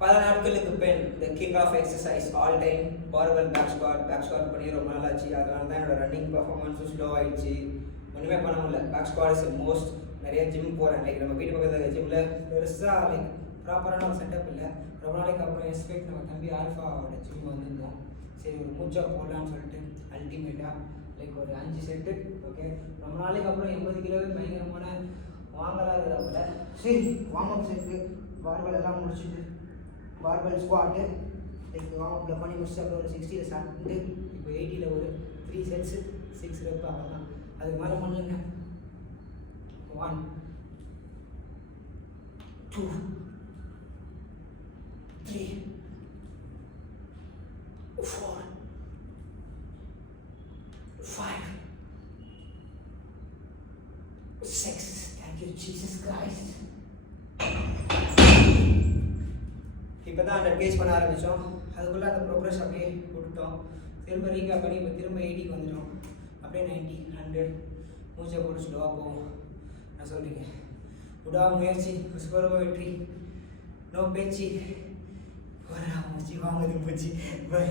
பல நாட்களுக்கு பின் இந்த kick off exercise all time barbell back squat பண்ணி ரொம்ப நாள் ஆச்சு. அதனால தான் என்னோட ரன்னிங் பர்ஃபார்மன்ஸும் ஸ்லோ ஆகிடுச்சு. ஒன்றுமே பண்ண முடியல. Back squat is most. நிறைய ஜிம் போகிறேன். லைக் நம்ம வீட்டு பக்கத்தில் ஜிம்மில் பெருசாக லைக் ப்ராப்பரான ஒரு செட்டப் இல்லை. ரொம்ப நாளைக்கு அப்புறம் எஸ்பெக்ட் நம்ம தம்பி ஆல்ஃபாவோட ஜிம் வந்திருந்தோம். சரி ஒரு மூச்சா போடலான்னு சொல்லிட்டு அல்டிமேட்டாக லைக் ஒரு 5 செட்டு. ஓகே, ரொம்ப நாளைக்கு அப்புறம் 80 கிலோவே பயங்கரமான வாங்கலாம் இருக்கிறாப்புல. சரி, வார்ம் அப் செட்டு பார்வல் எல்லாம் முடிச்சுட்டு பார்வல் ஸ்குவாட்டு லைக் வார்ம் அப்பில் பண்ணி முடிச்சு அப்புறம் ஒரு 60 ஸ்டார்ட் பண்ணிட்டு இப்போ 80 ஒரு 3 செட்ஸு 6 ரெப் ஆகலாம். அதுக்கு மேலே பண்ணுங்க. 1 2 3 4 5 6. Thank you, Jesus Christ. இப்போ தான் 100 கேஜ் பண்ண ஆரம்பித்தோம். அதுக்குள்ளே அந்த ப்ரோக்ரஸ் அப்படியே விட்டுட்டோம். திரும்ப ரீகேப் பண்ணி இப்போ திரும்ப 80க்கு வந்துட்டோம். அப்படியே 90 100 மூச்சை போட்டு ஸ்லோவாக போவோம். நான் சொல்கிறீங்க விடா முயற்சி புஷ்பரவ வெற்றி. நோ பேச்சு. மூச்சு வாங்குது மூச்சு. பை.